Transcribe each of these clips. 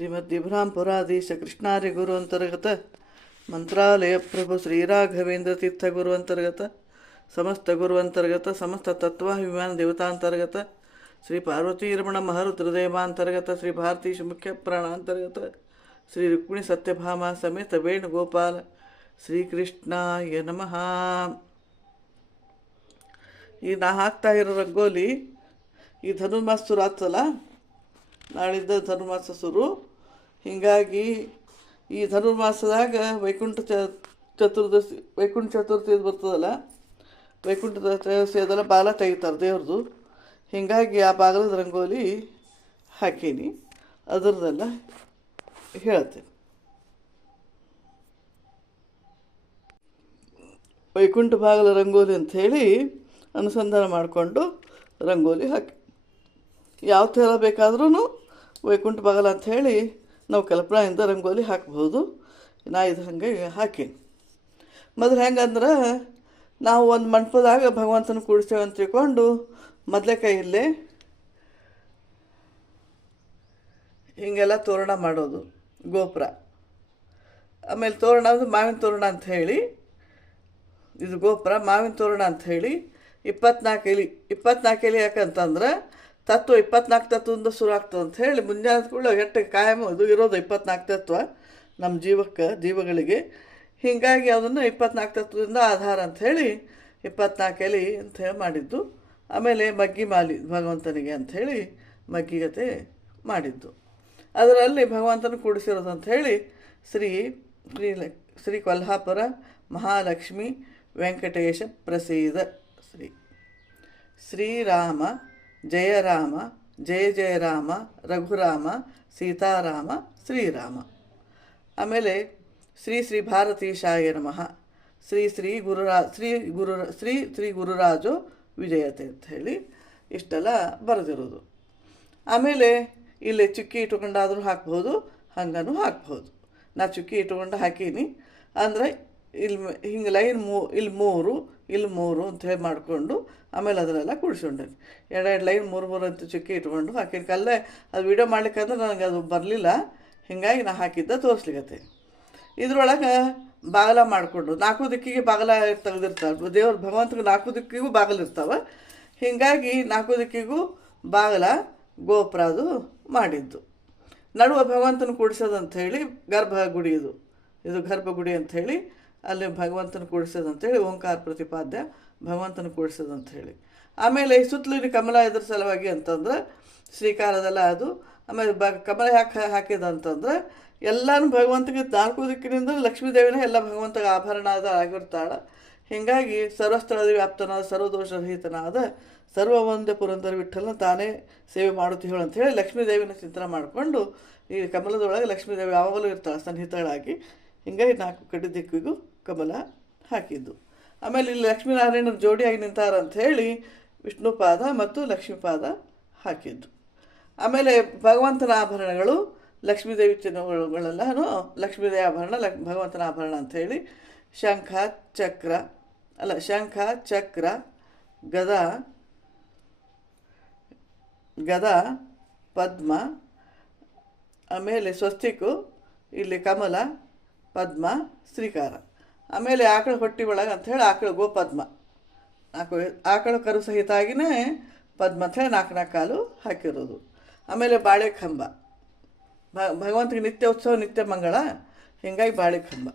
ಶ್ರೀಮದ್ ಇಬ್ರಾಂಪುರಾಧೀಶ ಕೃಷ್ಣಾರಿ ಗುರು ಅಂತರ್ಗತ ಮಂತ್ರಾಲಯ ಪ್ರಭು ಶ್ರೀರಾಘವೇಂದ್ರ ತೀರ್ಥ ಗುರು ಅಂತರ್ಗತ ಸಮಸ್ತ ಗುರು ಅಂತರ್ಗತ ಸಮಸ್ತ ತತ್ವಾಭಿಮಾನ ದೇವತಾಂತರ್ಗತ ಶ್ರೀ ಪಾರ್ವತಿ ರಮಣ ಮಹರುದ್ರದೇವಾಂತರ್ಗತ ಶ್ರೀ ಭಾರತೀಶ ಮುಖ್ಯ ಪ್ರಾಣ ಅಂತರ್ಗತ ಶ್ರೀ ರುಕ್ಮಿಣಿ ಸತ್ಯಭಾಮ ಸಮೇತ ವೇಣುಗೋಪಾಲ ಶ್ರೀಕೃಷ್ಣಾಯ ನಮಃ. ಈ ನಾ ಹಾಕ್ತಾ ಇರೋ ರಂಗೋಲಿ ಈ ಧನುರ್ಮಾಸ ಶುರು ನಾಳಿದ್ದ ಧನುರ್ಮಾಸ ಶುರು ಹೀಗಾಗಿ ಈ ಧನುರ್ಮಾಸದಾಗ ವೈಕುಂಠ ಚ, ಚತುರ್ದಶಿ, ವೈಕುಂಠ ಚತುರ್ಥಿ ಬರ್ತದಲ್ಲ, ವೈಕುಂಠ ಚತುರ್ದಶಿ ಅದೆಲ್ಲ ಬಾಲ ತೆಗಿತಾರೆ ದೇವ್ರದ್ದು ಹೀಗಾಗಿ ಆ ಬಾಗಲದ ರಂಗೋಲಿ ಹಾಕೀನಿ. ಅದರದೆಲ್ಲ ಹೇಳ್ತೇನೆ. ವೈಕುಂಠ ಬಾಗಲ ರಂಗೋಲಿ ಅಂಥೇಳಿ ಅನುಸಂಧಾನ ಮಾಡಿಕೊಂಡು ರಂಗೋಲಿ ಹಾಕಿ. ಯಾವ ಥರ ಬೇಕಾದ್ರೂ ವೈಕುಂಠ ಬಾಗಲ ಅಂಥೇಳಿ ನಾವು ಕಲ್ಪನಾಯಿಂದ ರಂಗೋಲಿ ಹಾಕ್ಬೋದು ನಾ ಇದು ಹಂಗೆ ಹಾಕೀನಿ ಮೊದಲು ಹೆಂಗಂದ್ರೆ ನಾವು ಒಂದು ಮಂಟಪದಾಗ ಭಗವಂತನ ಕೂಡಿಸ್ತೇವೆ ಅಂತ ತಿಳ್ಕೊಂಡು ಕೈಯಲ್ಲಿ ಹೀಗೆಲ್ಲ ತೋರಣ ಮಾಡೋದು, ಗೋಪುರ. ಆಮೇಲೆ ತೋರಣ ಅದು ಮಾವಿನ ತೋರಣ ಅಂತ ಹೇಳಿ, ಇದು ಗೋಪುರ ಮಾವಿನ ತೋರಣ ಅಂತ ಹೇಳಿ ಇಪ್ಪತ್ನಾಲ್ಕು ಎಲೆ ಇಪ್ಪತ್ನಾಲ್ಕು ಎಲೆ ಯಾಕಂತಂದ್ರೆ ತತ್ವ ಇಪ್ಪತ್ನಾಲ್ಕು ತತ್ವದಿಂದ ಶುರು ಆಗ್ತದೆ ಅಂತ ಹೇಳಿ ಮುಂಜಾನೆ ಕೂಡ ಎಷ್ಟು ಕಾಯಂ ಇದು ಇರೋದು ಇಪ್ಪತ್ನಾಲ್ಕು ತತ್ವ ನಮ್ಮ ಜೀವಕ್ಕೆ, ಜೀವಗಳಿಗೆ. ಹೀಗಾಗಿ ಅದನ್ನು ಇಪ್ಪತ್ನಾಲ್ಕು ತತ್ವದಿಂದ ಆಧಾರ ಅಂತ ಹೇಳಿ ಇಪ್ಪತ್ನಾಲ್ಕು ಎಲಿ ಅಂತ ಹೇಳಿ ಮಾಡಿದ್ದು. ಆಮೇಲೆ ಮಗ್ಗಿ ಮಾಲಿ ಭಗವಂತನಿಗೆ ಅಂಥೇಳಿ ಮಗ್ಗಿಗತೆ ಮಾಡಿದ್ದು. ಅದರಲ್ಲಿ ಭಗವಂತನ ಕೂಡಿಸಿರೋದು ಅಂತ ಹೇಳಿ ಶ್ರೀ ಶ್ರೀ ಶ್ರೀ ಕೊಲ್ಹಾಪುರ ಮಹಾಲಕ್ಷ್ಮಿ ವೆಂಕಟೇಶ ಪ್ರಸೀದ ಶ್ರೀ. ಶ್ರೀರಾಮ ಜಯರಾಮ, ಜಯ ಜಯರಾಮ, ರಘುರಾಮ, ಸೀತಾರಾಮ, ಶ್ರೀರಾಮ. ಆಮೇಲೆ ಶ್ರೀ ಶ್ರೀ ಭಾರತೀಶಾಯ ನಮಃ. ಶ್ರೀ ಶ್ರೀ ಗುರುರಾ, ಶ್ರೀ ಗುರು, ಶ್ರೀ ಶ್ರೀ ಗುರುರಾಜು ವಿಜಯತೆ ಅಂತ ಹೇಳಿ ಇಷ್ಟೆಲ್ಲ ಬರೆದಿರೋದು. ಆಮೇಲೆ ಇಲ್ಲಿ ಚುಕ್ಕಿ ಇಟ್ಕೊಂಡಾದರೂ ಹಾಕ್ಬೋದು, ಹಂಗನೂ ಹಾಕ್ಬೋದು. ನಾ ಚುಕ್ಕಿ ಇಟ್ಕೊಂಡು ಹಾಕೀನಿ. ಅಂದರೆ ಇಲ್ಲಿ ಹಿಂಗೆ ಲೈನ್ ಮೂ ಇಲ್ಲಿ ಮೂರು ಇಲ್ಲಿ ಮೂರು ಅಂತ ಹೇಳಿ ಮಾಡಿಕೊಂಡು ಆಮೇಲೆ ಅದನ್ನೆಲ್ಲ ಕೂಡಿಸ್ಕೊಂಡೇನಿ. ಎರಡೆರಡು ಲೈನ್ ಮೂರು ಮೂರು ಅಂತ ಚುಕ್ಕಿ ಇಟ್ಕೊಂಡು ಹಾಕಿನ. ಕಲ್ಲೇ ಅದು ವೀಡಿಯೋ ಮಾಡ್ಲಿಕ್ಕಂದ್ರೆ ನನಗೆ ಅದು ಬರಲಿಲ್ಲ. ಹೀಗಾಗಿ ನಾ ಹಾಕಿದ್ದ ತೋರಿಸ್ಲಿಕತ್ತೆ. ಇದ್ರೊಳಗೆ ಬಾಗಲ ಮಾಡಿಕೊಂಡು ನಾಲ್ಕು ದಿಕ್ಕಿಗೆ ಬಾಗಲ ತೆಗೆದಿರ್ತಾರೆ. ದೇವ್ರ ಭಗವಂತಗೆ ನಾಲ್ಕು ದಿಕ್ಕಿಗೂ ಬಾಗಿಲು ಇರ್ತಾವೆ. ಹೀಗಾಗಿ ನಾಲ್ಕು ದಿಕ್ಕಿಗೂ ಬಾಗಲ ಗೋಪುರ ಅದು ಮಾಡಿದ್ದು. ನಡುವ ಭಗವಂತನ ಕೂಡಿಸೋದಂಥೇಳಿ ಗರ್ಭ ಗರ್ಭಗುಡಿ ಇದು. ಇದು ಗರ್ಭಗುಡಿ ಅಂಥೇಳಿ ಅಲ್ಲಿ ಭಗವಂತನ ಕೂಡಿಸೋದು ಹೇಳಿ ಓಂಕಾರ ಪ್ರತಿಪಾದ್ಯ ಭಗವಂತನ ಕೂಡಿಸೋದು ಹೇಳಿ ಆಮೇಲೆ ಸುತ್ತಲಿನ ಕಮಲ ಇದ್ರ ಸಲುವಾಗಿ ಅಂತಂದ್ರೆ, ಶ್ರೀಕಾರದೆಲ್ಲ ಅದು, ಆಮೇಲೆ ಬ ಕಮಲ ಯಾಕೆ ಹಾಕಿದ ಅಂತಂದ್ರೆ, ಎಲ್ಲನೂ ಭಗವಂತಗೆ ನಾಲ್ಕು ದಿಕ್ಕಿನಿಂದ ಲಕ್ಷ್ಮೀ ದೇವಿನ ಎಲ್ಲ ಭಗವಂತಗೆ ಆಭರಣಾದ ಆಗಿರ್ತಾಳೆ. ಹೀಗಾಗಿ ಸರ್ವಸ್ಥಳದ ವ್ಯಾಪ್ತನಾದ, ಸರ್ವದೋಷ ರಹಿತನಾದ, ಸರ್ವ ಒಂದೇ ಪುರಂದರ ವಿಠಲನ ತಾನೇ ಸೇವೆ ಮಾಡುತ್ತೀವಳು ಅಂತೇಳಿ ಲಕ್ಷ್ಮೀ ದೇವಿನ ಚಿಂತನೆ ಮಾಡಿಕೊಂಡು ಈ ಕಮಲದೊಳಗೆ ಲಕ್ಷ್ಮೀ ದೇವಿ ಯಾವಾಗಲೂ ಇರ್ತಾಳೆ, ಸನ್ನಿಹಿತಳಾಗಿ ಹೀಗಾಗಿ ನಾಲ್ಕು ಕಡೆ ದಿಕ್ಕಿಗೂ ಕಮಲ ಹಾಕಿದ್ದು. ಆಮೇಲೆ ಇಲ್ಲಿ ಲಕ್ಷ್ಮೀನಾರಾಯಣರ ಜೋಡಿಯಾಗಿ ನಿಂತಾರ ಅಂತ ಹೇಳಿ ವಿಷ್ಣು ಪಾದ ಮತ್ತು ಲಕ್ಷ್ಮೀಪಾದ ಹಾಕಿದ್ದು. ಆಮೇಲೆ ಭಗವಂತನ ಆಭರಣಗಳು ಲಕ್ಷ್ಮೀದೇವಿ ಚಿನ್ನಗಳೆಲ್ಲನೂ ಲಕ್ಷ್ಮೀದೇವಿ ಆಭರಣ, ಲಕ್, ಭಗವಂತನ ಆಭರಣ ಅಂಥೇಳಿ ಶಂಖ, ಚಕ್ರ, ಅಲ್ಲ ಶಂಖ, ಚಕ್ರ, ಗದ ಗದ, ಪದ್ಮ, ಆಮೇಲೆ ಸ್ವಸ್ತಿಕು, ಇಲ್ಲಿ ಕಮಲ ಪದ್ಮ, ಶ್ರೀಕಾರ. ಆಮೇಲೆ ಆಕಳ ಹೊಟ್ಟಿ ಒಳಗೆ ಅಂಥೇಳಿ ಆಕಳ ಗೋಪದ್ಮ ನಾಲ್ಕು ಆಕಳ ಕರು ಸಹಿತಾಗಿನೇ ಪದ್ಮ ಅಂಥೇಳಿ ನಾಲ್ಕು ನಾಲ್ಕು ಕಾಲು ಹಾಕಿರೋದು. ಆಮೇಲೆ ಬಾಳೆ ಕಂಬ ಭ ಭಗವಂತಗೆ ನಿತ್ಯ ಉತ್ಸವ ನಿತ್ಯ ಮಂಗಳ, ಹೀಗಾಗಿ ಬಾಳೆ ಕಂಬ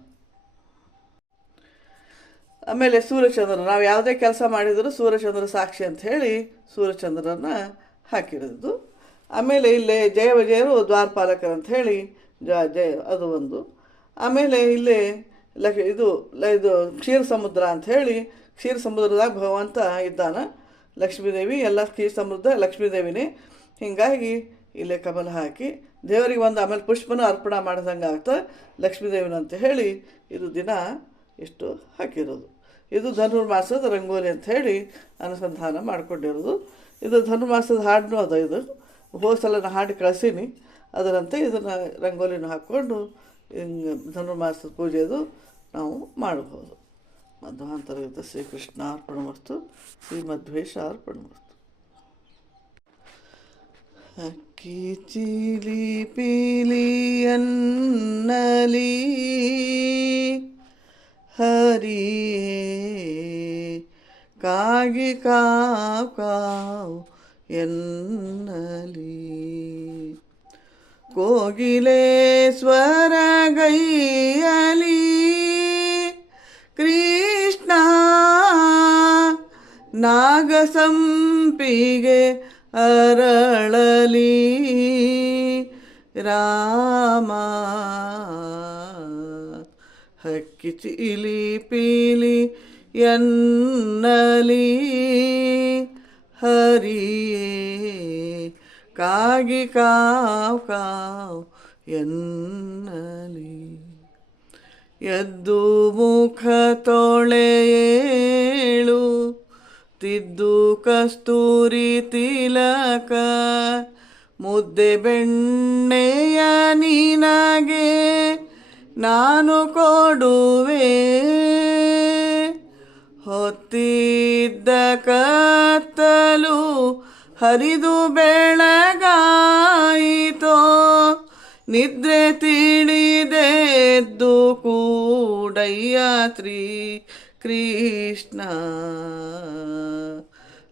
ಆಮೇಲೆ ಸೂರ್ಯಚಂದ್ರ, ನಾವು ಯಾವುದೇ ಕೆಲಸ ಮಾಡಿದರೂ ಸೂರ್ಯಚಂದ್ರ ಸಾಕ್ಷಿ ಅಂತ ಹೇಳಿ ಸೂರ್ಯಚಂದ್ರನ ಹಾಕಿರೋದು. ಆಮೇಲೆ ಇಲ್ಲಿ ಜಯ ವಿಜಯರು ದ್ವಾರಪಾಲಕರು ಅಂತ ಹೇಳಿ ಜ ಜಯ ಅದು ಒಂದು. ಆಮೇಲೆ ಇಲ್ಲಿ ಲಕ್ ಇದು ಲ ಇದು ಕ್ಷೀರ ಸಮುದ್ರ ಅಂತ ಹೇಳಿ ಕ್ಷೀರ ಸಮುದ್ರದಾಗ ಭಗವಂತ ಇದ್ದಾನೆ. ಲಕ್ಷ್ಮೀದೇವಿ ಎಲ್ಲ ಕ್ಷೀರ ಸಮುದ್ರ ಲಕ್ಷ್ಮೀದೇವಿನೇ ಹೀಗಾಗಿ ಇಲ್ಲೇ ಕಮಲ ಹಾಕಿ ದೇವರಿಗೆ ಒಂದು ಆಮೇಲೆ ಪುಷ್ಪನ ಅರ್ಪಣೆ ಮಾಡಿದಂಗೆ ಆಗ್ತದೆ ಲಕ್ಷ್ಮೀದೇವಿನ ಅಂತ ಹೇಳಿ ಇದು ದಿನ ಇಷ್ಟು ಹಾಕಿರೋದು. ಇದು ಧನುರ್ಮಾಸದ ರಂಗೋಲಿ ಅಂತ ಹೇಳಿ ಅನುಸಂಧಾನ ಮಾಡಿಕೊಂಡಿರೋದು. ಇದು ಧನುರ್ಮಾಸದ ಹಾಡನ್ನೂ ಅದ ಇದು. ಹೋದ ನಾ ಹಾಡು ಕಳಿಸೀನಿ. ಅದರಂತೆ ಇದನ್ನು ರಂಗೋಲಿನ ಹಾಕ್ಕೊಂಡು ಹಿಂಗೆ ಧನುರ್ಮಾಸದ ಪೂಜೆದು ನಾವು ಮಾಡಬಹುದು ಮಧ್ವಾಂತರ್ಗತ ಶ್ರೀಕೃಷ್ಣ ಅರ್ಪಣ ವಸ್ತು ಶ್ರೀಮಧ್ವೇಶ ಅರ್ಪಣ ವಸ್ತು ಅಕ್ಕಿ ಚೀಲಿ ಪೀಲಿಯನ್ನಲಿ ಹರಿ ಕಾಗಿ ಕಾವು ಕಾವು ಎನ್ನಲಿ. ಕೋಗಿಲೇಶ್ವರ ಗೈಯಲಿ ಕೃಷ್ಣ ನಾಗಸಂಪಿಗೆ ಅರಳಲಿ. ರಾಮ ಹಕ್ಕಿ ಚಿಲಿ ಪೀಲಿ ಎನ್ನಲಿ. ಹರಿಯೇ ಕಾಗಿ ಕಾವ್ ಕಾವ್ ಎನ್ನಲಿ. ಎದ್ದು ಮುಖ ತೊಳೆಯೇಳು ತಿದ್ದು ಕಸ್ತೂರಿ ತಿಲಕ, ಮುದ್ದೆ ಬೆಣ್ಣೆಯ ನಿನಗೆ ನಾನು ಕೊಡುವೆ. ಹೊತ್ತಿದ್ದ ಕತ್ತಲು ಹರಿದು ಬೆಳಗಾಯಿತೋ. ನಿದ್ರೆ ತಿಳಿದೆದ್ದು ಕೂಡಯ್ಯ ಶ್ರೀ ಕೃಷ್ಣ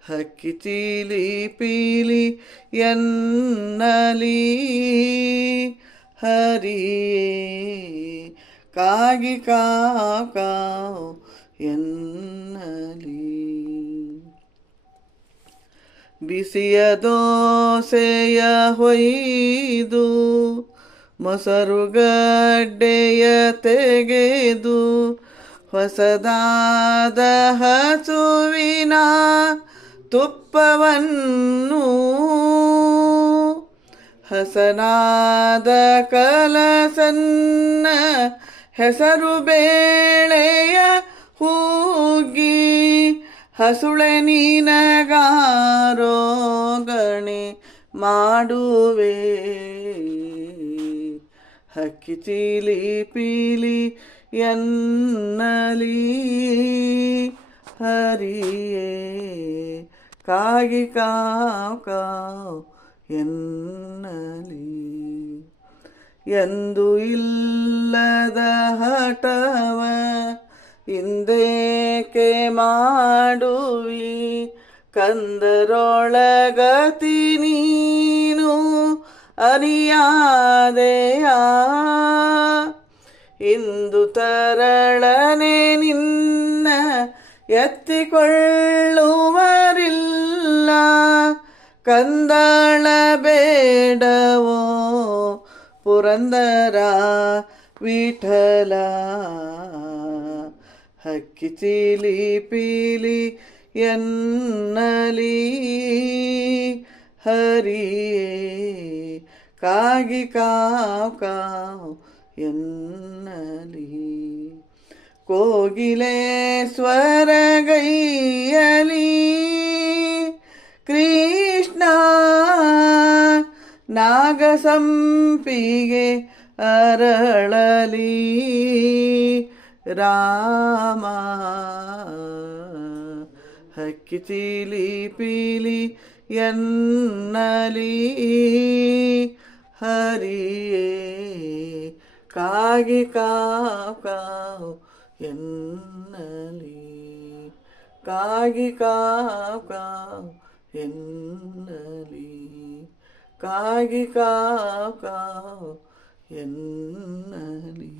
ಹಕ್ಕಿ ಚೀಲಿ ಪೀಲಿ ಎನ್ನಲಿ. ಹರಿ ಕಾಗಿ ಕಾವು ಕಾವು ಎನ್ನಲಿ. ಬಿಸಿಯ ದೋಸೆಯ ಹೊಯ್ದು ಮೊಸರುಗಡ್ಡೆಯ ತೆಗೆದು ಹೊಸದಾದ ಹಸುವಿನ ತುಪ್ಪವನ್ನು ಹಸನಾದ ಕಲಸನ್ನ ಹೆಸರು ಬೇಳೆಯ ಹೂಗಿ ಹಸುಳೆ ನೀನಗಾರೋಗಣೆ ಮಾಡುವೆ. ಹಕ್ಕಿ ಚೀಲಿ ಪೀಲಿ ಎನ್ನಲಿ ಹರಿಯೇ. ಕಾಗಿ ಕಾವ್ ಕಾವ್ ಎನ್ನಲಿ. ಎಂದು ಇಲ್ಲದ ಹಠವ ಹಿಂದೇಕೆ ಮಾಡುವಿ? ಕಂದರೊಳಗತಿ ನೀನು ಅರಿಯಾದೆಯ ಇಂದು ತರಳನೆ ನಿನ್ನ ಎತ್ತಿಕೊಳ್ಳುವರಿಲ್ಲ. ಕಂದಳ ಬೇಡವೋ ಪುರಂದರ ವಿಠಲ. ಹಕ್ಕಿ ಚೀಲಿ ಪೀಲಿ ಎನ್ನಲಿ ಹರಿಯೇ ಕಾಗಿ ಕಾವ್ ಕಾವ್ ಎನ್ನಲಿ ಕೋಗಿಲೆ ಸ್ವರಗೈಯಲಿ ಕೃಷ್ಣ ನಾಗಸಂಪಿಗೆ ಅರಳಲಿ ರಾಮ. ಹಕ್ಕಿ ಚೀಲಿ ಪೀಲಿ ಎನ್ನಲಿ. ಹರಿಯೇ ಕಾಗಿ ಕಾವ್ ಕಾವ್ ಎನ್ನಲಿ. ಕಾಗಿ ಕಾವ್ ಕಾವ್ ಎನ್ನಲಿ. ಕಾಗಿ ಕಾವ್ ಕಾವ್ ಎನ್ನಲಿ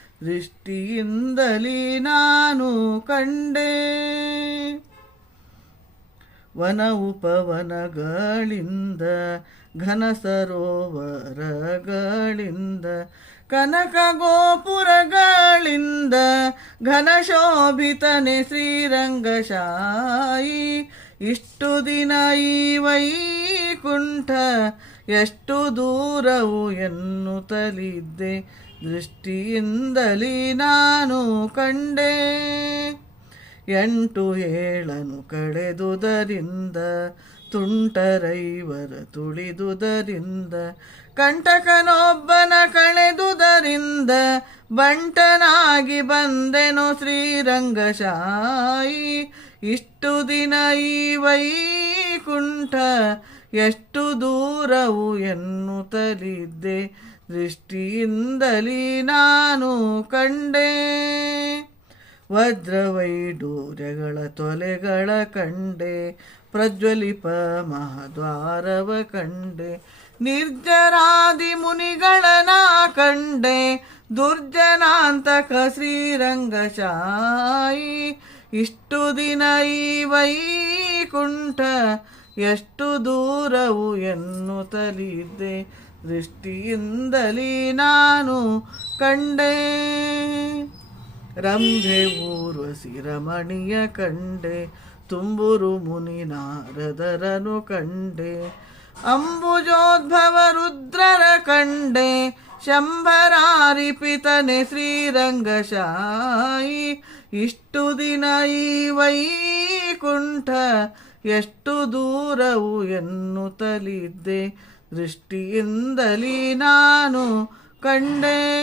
ದೃಷ್ಟಿಯಿಂದಲಿ ನಾನು ಕಂಡೆ. ವನ ಉಪವನಗಳಿಂದ, ಘನ ಸರೋವರಗಳಿಂದ, ಕನಕ ಗೋಪುರಗಳಿಂದ, ಘನ ಶೋಭಿತನೆ ಶ್ರೀರಂಗಶಾಯಿ, ಇಷ್ಟು ದಿನ ಈ ವೈಕುಂಠ, ಎಷ್ಟು ದೂರವು ಎನ್ನುತ್ತಲಿದ್ದೆ. ದೃಷ್ಟಿಯಿಂದಲೇ ನಾನು ಕಂಡೆ. ಎಂಟು ಏಳನು ಕಳೆದುದರಿಂದ, ತುಂಟರೈವರ ತುಳಿದುದರಿಂದ, ಕಂಟಕನೊಬ್ಬನ ಕಳೆದುದರಿಂದ, ಬಂಟನಾಗಿ ಬಂದೆನು ಶ್ರೀರಂಗಶಾಯಿ. ಇಷ್ಟು ದಿನ ಈ ವೈಕುಂಠ, ಎಷ್ಟು ದೂರವು ಎನ್ನುತ್ತಲಿದ್ದೆ. ದೃಷ್ಟಿಯಿಂದಲೇ ನಾನು ಕಂಡೆ. ವಜ್ರವೈಡೂರ್ಯಗಳ ತೊಲೆಗಳ ಕಂಡೆ, ಪ್ರಜ್ವಲಿಪ ಮಹದ್ವಾರವ ಕಂಡೆ ನಿರ್ಜರಾದಿ ಮುನಿಗಳನ ಕಂಡೆ, ದುರ್ಜನಾಂತಕ ಶ್ರೀರಂಗಶಾಯಿ. ಇಷ್ಟು ದಿನ ಈ ವೈಕುಂಠ, ಎಷ್ಟು ದೂರವು ಎನ್ನುತ್ತಲಿದ್ದೆ. ದೃಷ್ಟಿಯಿಂದಲೇ ನಾನು ಕಂಡೆ. ರಂಭೆ ಊರ್ವಸಿ ರಮಣಿಯ ಕಂಡೆ, ತುಂಬುರು ಮುನಿ ನಾರದರನು ಕಂಡೆ. ಅಂಬುಜೋದ್ಭವ ರುದ್ರರ ಕಂಡೆ ಶಂಭರಾರಿಪಿತನೆ ಶ್ರೀರಂಗಶಾಯಿ ಇಷ್ಟು ದಿನ ಈ ವೈಕುಂಠ, ಎಷ್ಟು ದೂರವು ಎನ್ನುತ್ತಲಿದ್ದೆ. ದೃಷ್ಟಿಯಿಂದಲೇ ನಾನು ಕಂಡೆ.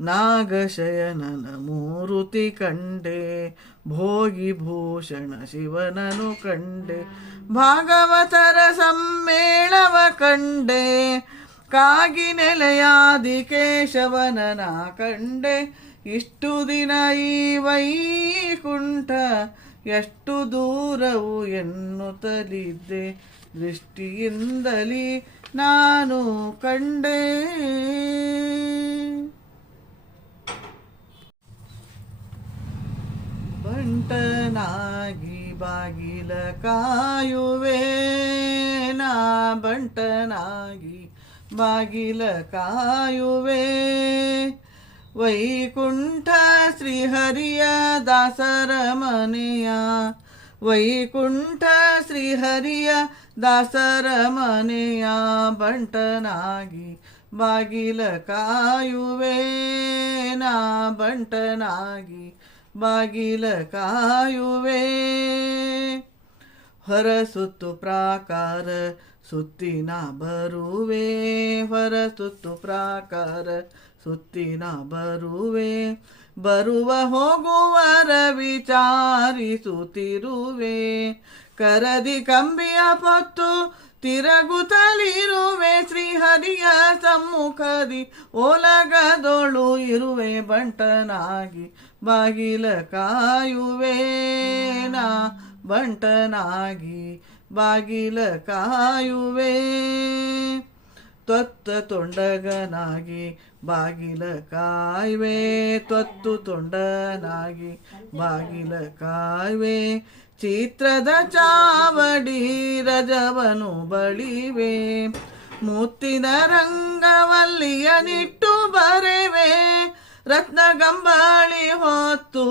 ನಾಗಶಯನನ ಮೂರುತಿ ಕಂಡೆ. ಭೋಗಿ ಭೂಷಣ ಶಿವನನು ಕಂಡೆ. ಭಾಗವತರ ಸಮ್ಮೇಳವ ಕಂಡೆ. ಕಾಗಿ ನೆಲೆಯಾದಿ ಕೇಶವನನ ಕಂಡೆ. ಇಷ್ಟು ದಿನ ಈ ವೈಕುಂಠ ಎಷ್ಟು ದೂರವು ಎನ್ನುತ್ತಲಿದ್ದೆ ದೃಷ್ಟಿಯಿಂದಲೇ ನಾನು ಕಂಡೆ. ಬಂಟನಾಗಿ ಬಾಗಿಲ ಕಾಯುವೆ. ನಾ ಬಂಟನಾಗಿ ಬಾಗಿಲ ಕಾಯುವೆ. ವೈಕುಂಠ ಶ್ರೀಹರಿಯ ದಾಸರ ಮನೆಯ ವೈಕುಂಠ ಶ್ರೀಹರಿಯ ದಾಸರ ಮನೆಯ ಬಂಟನಾಗಿ ಬಾಗಿಲ ಕಾಯುವೆ ನಾ ಬಂಟನಾಗಿ ಬಾಗಿಲ ಕಾಯುವೆ. ಹೊರ ಸುತ್ತು ಪ್ರಾಕಾರ ಸುತ್ತಿನ ಬರುವೆ, ಹೊರ ಸುತ್ತು ಪ್ರಾಕಾರ ಸುತ್ತಿನ ಬರುವೆ. ಬರುವ ಹೋಗುವರ ವಿಚಾರಿಸುತ್ತಿರುವೆ. ಕರದಿ ಕಂಬಿಯ ಪೊತ್ತು ತಿರಗುತ್ತಲಿರುವೆ. ಶ್ರೀಹರಿಯ ಸಮ್ಮುಖದಿ ಓಲಗದೊಳು ಇರುವೆ. ಬಂಟನಾಗಿ ಬಾಗಿಲ ನಾ ಬಂಟನಾಗಿ ಬಾಗಿಲ ಕಾಯುವೆ. ತ್ವತ್ತ ತೊಂಡಗನಾಗಿ ಬಾಗಿಲ ಕಾಯ್ವೆ, ತ್ವತ್ತು ತೊಂಡನಾಗಿ ಬಾಗಿಲ ಕಾಯ್ವೆ. ಚಿತ್ರದ ಚಾವಡಿ ರಜವನು ಬಳಿವೆ, ಮುತ್ತಿನ ರಂಗವಲ್ಲಿಯ ನಿಟ್ಟು ಬರೆವೆ. ರತ್ನ ಗಂಬಾಳಿ ಹೊತ್ತು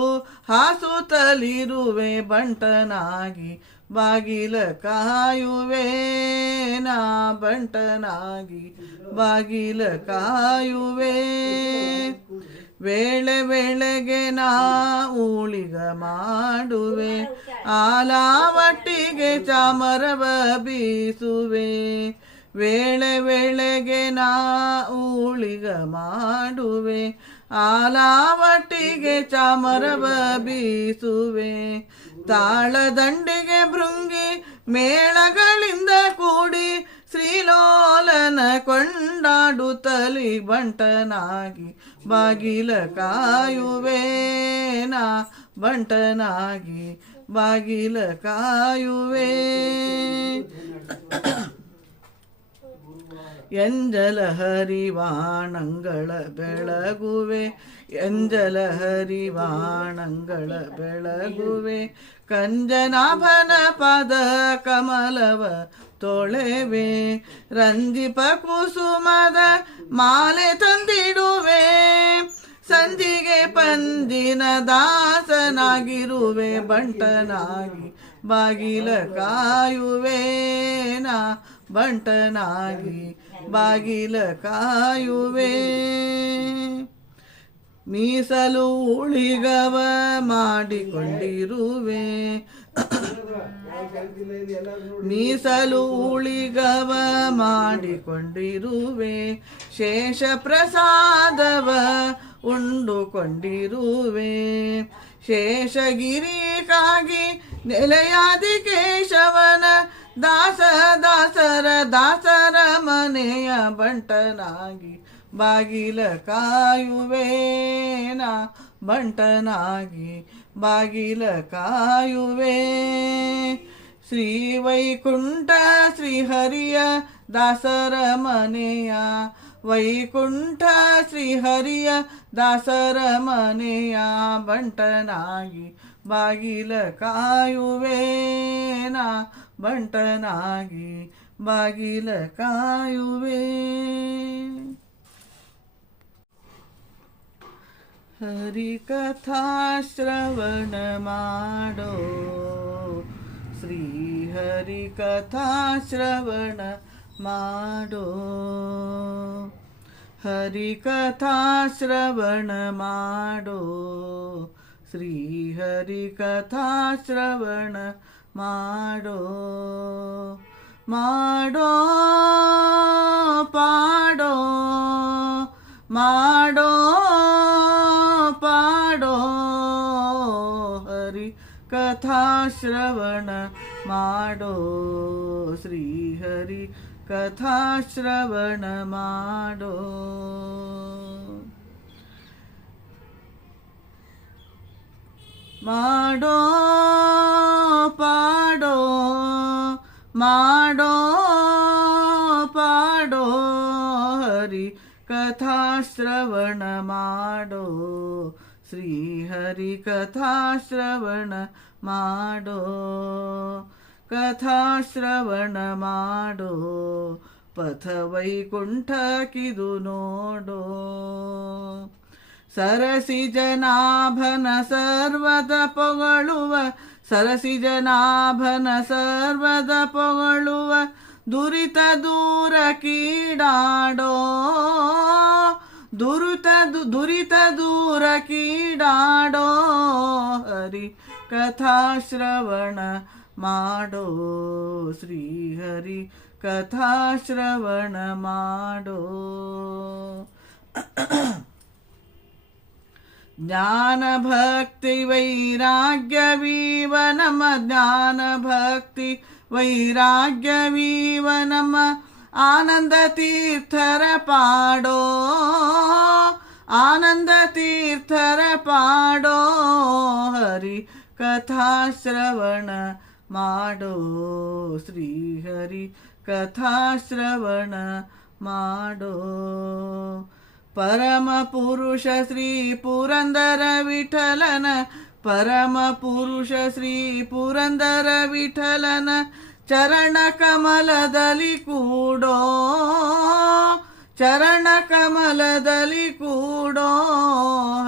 ಹಾಸುತ್ತಲಿರುವೆ, ಬಂಟನಾಗಿ ಬಾಗಿಲ ಕಾಯುವೆ, ನಾ ಬಂಟನಾಗಿ ಬಾಗಿಲ ಕಾಯುವೆ. ವೇಳೆ ವೇಳೆಗೆ ನಾ ಊಳಿಗ ಮಾಡುವೆ, ಆಲಾವಟ್ಟಿಗೆ ಚಾಮರವ ಬೀಸುವೆ. ವೇಳೆ ವೇಳೆಗೆ ನಾ ಊಳಿಗ ಮಾಡುವೆ, ಆಲಾವಟ್ಟಿಗೆ ಚಾಮರವ ಬೀಸುವೆ. ತಾಳದಂಡಿಗೆ ಭೃಂಗಿ ಮೇಳಗಳಿಂದ ಕೂಡಿ ಶ್ರೀಲೋಲನ ಕೊಂಡಾಡುತ್ತಲಿ ಬಂಟನಾಗಿ ಬಾಗಿಲ ಕಾಯುವೇನ ಬಂಟನಾಗಿ ಬಾಗಿಲ ಕಾಯುವೆ. ಎಂಜಲ ಹರಿವಾಣಂಗಳ ಬೆಳಗುವೆ, ಎಂಜಲ ಹರಿವಾಣಂಗಳ ಬೆಳಗುವೆ ಕಂಜನಾಭನ ಪದ ಕಮಲವ ತೊಳೆವೆ, ರಂಜಿಪ ಕುಸುಮದ ಮಾಲೆ ತಂದಿಡುವೆ ಸಂಜಿಗೆ ಪಂದಿನ ದಾಸನಾಗಿರುವೆ, ಬಂಟನಾಗಿ ಬಾಗಿಲ ಕಾಯುವೇನ ಬಂಟನಾಗಿ ಬಾಗಿಲ ಕಾಯುವೆ. ಮೀಸಲು ಉಳಿಗವ ಮಾಡಿಕೊಂಡಿರುವೆ. ಮೀಸಲು ಉಳಿಗವ ಮಾಡಿಕೊಂಡಿರುವೆ. ಶೇಷ ಪ್ರಸಾದವ ಉಂಡುಕೊಂಡಿರುವೆ. ಶೇಷಗಿರಿಗಾಗಿ ನೆಲೆಯಾದಿ ಕೇಶವನ ದಾಸ ದಾಸರ ದಾಸರ ಮನೆಯ ಬಂಟನಾಗಿ ಬಾಗಿಲ ಕಾಯುವೇನ, ಬಂಟನಾಗಿ ಬಾಗಿಲ ಕಾಯುವೆ. ಶ್ರೀ ವೈಕುಂಠ ಶ್ರೀಹರಿಯ ದಾಸರ ಮನೆಯ, ವೈಕುಂಠ ಶ್ರೀಹರಿಯ ದಾಸರ ಮನೆಯ, ಬಂಟನಾಗಿ ಬಾಗಿಲ ಕಾಯುವೇನ, ಬಂಟನಾಗಿ ಬಾಗಿಲ ಕಾಯುವೆ. ಹರಿಕಥಾ ಶ್ರವಣ ಮಾಡೋ ಶ್ರೀ ಹರಿಕಥಾ ಶ್ರವಣ ಮಾಡೋ ಹರಿಕಥಾ ಶ್ರವಣ ಮಾಡೋ ಶ್ರೀ ಹರಿಕಥಾ ಶ್ರವಣ ಮಾಡೋ ಮಾಡೋ ಪಾಡೋ ಮಾಡೋ ಪಾಡೋ ಹರಿ ಕಥಾ ಶ್ರವಣ ಮಾಡೋ ಶ್ರೀ ಹರಿ ಕಥಾ ಶ್ರವಣ ಮಾಡೋ ಮಾಡೋ ಪಾಡೋ ಮಾಡೋ ಪಾಡೋ ಹರಿ ಕಥಾ ಶ್ರವಣ ಮಾಡೋ ಶ್ರೀ ಹರಿ ಕಥಾ ಶ್ರವಣ ಮಾಡೋ ಕಥಾ ಶ್ರವಣ ಮಾಡೋ ಪಥ ವೈಕುಂಠಕಿದು ನೋಡೋ. ಸರಸಿ ಜನಾಭನ ಸರ್ವದ ಪೊಗಳುವ, ಸರಸಿ ಜನಾಭನ ಸರ್ವದ ಪೊಗಳುವ, ದುರಿತ ದೂರ ಕೀಡಾಡೋ. ದುರಿತ ದು- ದುರಿತ ದೂರ ಕೀಡಾಡೋ ಹರಿ ಕಥಾ ಶ್ರವಣ ಮಾಡೋ ಶ್ರೀ ಹರಿ ಕಥಾ ಶ್ರವಣ ಮಾಡೋ ಜ್ಞಾನ ಭಕ್ತಿ ವೈರಾಗ್ಯವೀವ ನಮ್ಮ ಜ್ಞಾನ ಭಕ್ತಿ ವೈರಾಗ್ಯವೀವ ನಮ್ಮ ಆನಂದ ತೀರ್ಥರ ಪಾಡೋ ಆನಂದ ತೀರ್ಥರ ಪಾಡೋ ಹರಿ ಕಥಾ ಶ್ರವಣ ಮಾಡೋ ಶ್ರೀ ಹರಿ ಕಥಾ ಶ್ರವಣ ಮಾಡೋ ಪರಮ ಪುರುಷ ಶ್ರೀ ಪುರಂದರ ವಿಠಲನ ಪರಮ ಪುರುಷ ಶ್ರೀ ಪುರಂದರ ವಿಠಲನ ಚರಣ ಕಮಲದಲ್ಲಿ ಕೂಡೋ, ಚರಣ ಕಮಲದಲ್ಲಿ ಕೂಡೋ,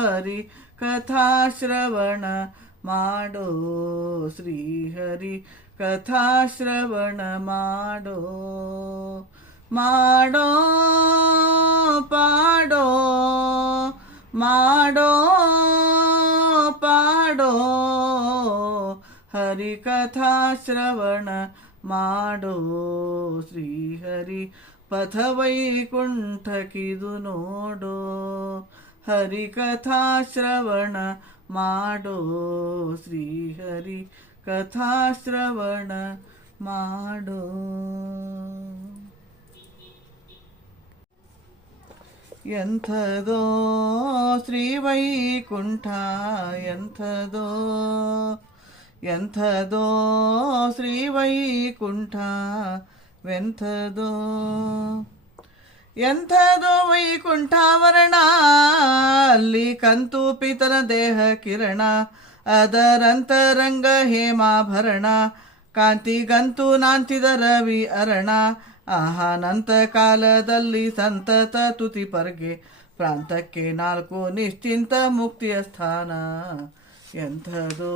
ಹರಿ ಕಥಾ ಶ್ರವಣ ಮಾಡೋ ಶ್ರೀ ಹರಿ ಕಥಾ ಶ್ರವಣ ಮಾಡೋ ಮಾಡೋ, ಪಾಡೋ ಮಾಡೋ, ಪಾಡೋ, ಹರಿ ಕಥಾ ಶ್ರವಣ ಮಾಡೋ ಶ್ರೀಹರಿ ಪಥ ವೈಕುಂಠಕಿದು ನೋಡೋ. ಹರಿ ಕಥಾ ಶ್ರವಣ ಮಾಡೋ ಶ್ರೀಹರಿ, ಕಥಾಶ್ರವಣ ಕಥಾ ಶ್ರವಣ ಮಾಡೋ. ಎಂಥದೋ ಶ್ರೀ ವೈಕುಂಠ ಎಂಥದೋ ಎಂಥದೋ ಶ್ರೀ ವೈಕುಂಠ ವೆಂಥದೋ ಎಂಥದೋ ವೈಕುಂಠಾವರಣ ಅಲ್ಲಿ ಕಂತು ಪಿತನ ದೇಹ ಕಿರಣ, ಅದರಂತರಂಗ ಹೇಮಾಭರಣ, ಕಾಂತಿಗಂತೂ ನಾಂತಿದ ರವಿ ಅರಣ ಆಹಾನಂತ ಕಾಲದಲ್ಲಿ ಸಂತತ ತುತಿ ಪರ್ಗೆ, ಪ್ರಾಂತಕ್ಕೆ ನಾಲ್ಕು ನಿಶ್ಚಿಂತ ಮುಕ್ತಿಯ ಸ್ಥಾನ. ಎಂಥದೋ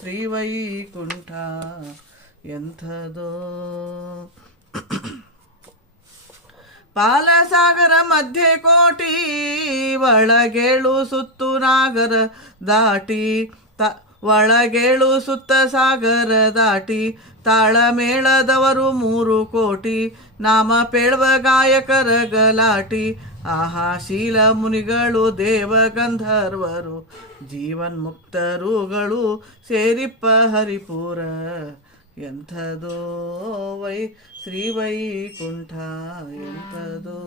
ಶ್ರೀವೈಕುಂಠ, ಎಂಥದೋ ಪಾಲಸಾಗರ ಮಧ್ಯೆ ಕೋಟಿ, ಒಳಗೇಳು ಸುತ್ತು ನಾಗರ ದಾಟಿ, ತ ಒಳಗೇಳು ಸುತ್ತ ಸಾಗರ ದಾಟಿ, ತಾಳಮೇಳದವರು ಮೂರು ಕೋಟಿ, ನಾಮ ಪೇಳ್ವ ಗಾಯಕರ ಗಲಾಟಿ ಆಹಾ ಶೀಲ ಮುನಿಗಳು ದೇವ ಗಂಧರ್ವರು ಜೀವನ್ಮುಕ್ತರುಗಳು ಸೇರಿಪ್ಪ ಹರಿಪುರ. ಎಂಥದೋ ವೈ ಶ್ರೀ ವೈಕುಂಠ ಎಂಥದೋ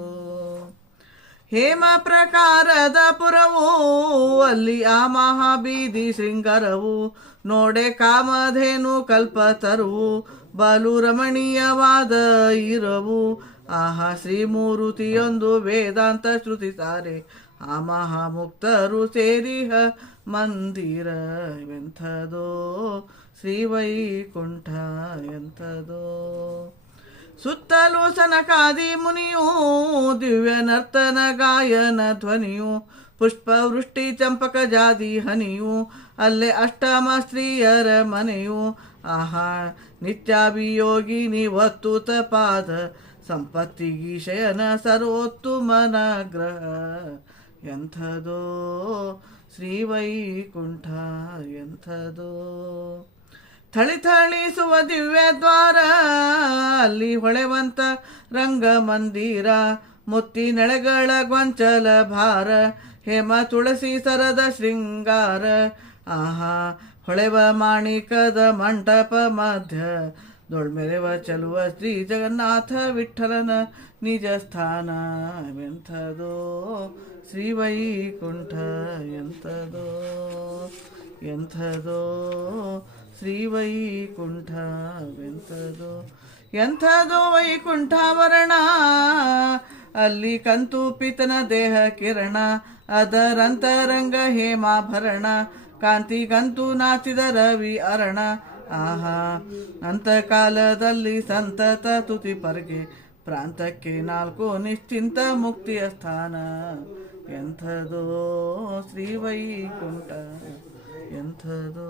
ಹೇಮ ಪ್ರಕಾರದ ಪುರವು, ಅಲ್ಲಿ ಆ ಮಹಾಬೀದಿ ಶೃಂಗರವು, ನೋಡೆ ಕಾಮಧೇನು ಕಲ್ಪತರುವು ಬಲು ರಮಣೀಯವಾದ ಇರವು ಆಹಾ, ಶ್ರೀಮೂರುತಿಯೊಂದು ವೇದಾಂತ ಶ್ರುತಿ ಸಾರೆ ಆ ಮಹಾಮುಕ್ತರು ಸೇರಿಹ ಮಂದಿರವೆಂಥದೋ ಶ್ರೀ ವೈಕುಂಠ ಎಂಥದೋ. ಸುತ್ತಲೂ ಸನಕಾದಿ ಮುನಿಯೂ, ದಿವ್ಯ ನರ್ತನ ಗಾಯನ ಧ್ವನಿಯು ಪುಷ್ಪ ವೃಷ್ಟಿ ಚಂಪಕ ಜಾದಿ ಹನಿಯು, ಅಲ್ಲೇ ಅಷ್ಟಮ ಸ್ತ್ರೀಯರ ಮನೆಯು. ಆಹಾ ನಿತ್ಯಾಭಿಯೋಗಿನಿ ಒತ್ತು ತಪಾದ ಸಂಪತ್ತಿಗಿ ಶಯನ ಸರ್ವೋತ್ತಮನ ಗ್ರಹ ಎಂಥದೋ ಶ್ರೀ ವೈಕುಂಠ ಎಂಥದೋ ಥಳಿ ಥಳಿಸುವ ದಿವ್ಯ ದ್ವಾರ, ಅಲ್ಲಿ ಹೊಳೆವಂತ ರಂಗ ಮಂದಿರ, ಮುತ್ತಿ ನೆಳೆಗಳ ಗೊಂಚಲ ಭಾರ, ಹೇಮ ತುಳಸಿ ಸರದ ಶೃಂಗಾರ. ಆಹಾ, ಹೊಳೆವ ಮಾಣಿಕದ ಮಂಟಪ ಮಧ್ಯ ದೊಡ್ಮೆರೆವ ಚಲುವ ಶ್ರೀ ಜಗನ್ನಾಥ ವಿಠಲನ ನಿಜ ಸ್ಥಾನ ಎಂಥದೋ ಶ್ರೀ ವೈಕುಂಠ ಎಂಥದೋ ಎಂಥದೋ ಶ್ರೀ ವೈಕುಂಠ ಎಂಥದೋ ಎಂಥದೋ ವೈಕುಂಠಾವರಣ ಅಲ್ಲಿ ಕಂತು ಪಿತನ ದೇಹ ಕಿರಣ, ಅದರಂತರಂಗ ಹೇಮಾಭರಣ, ಕಾಂತಿ ಕಂತು ನಾಚಿದ ರವಿ ಅರಣ. ಆಹಾ ಅಂತಕಾಲದಲ್ಲಿ ಸಂತತ ತುತಿ ಪರ್ಗೆ ಪ್ರಾಂತಕ್ಕೆ ನಾಲ್ಕು ನಿಶ್ಚಿಂತ ಮುಕ್ತಿಯ ಸ್ಥಾನ. ಎಂಥದೋ ಶ್ರೀ ವೈಕುಂಠ ಎಂಥದೋ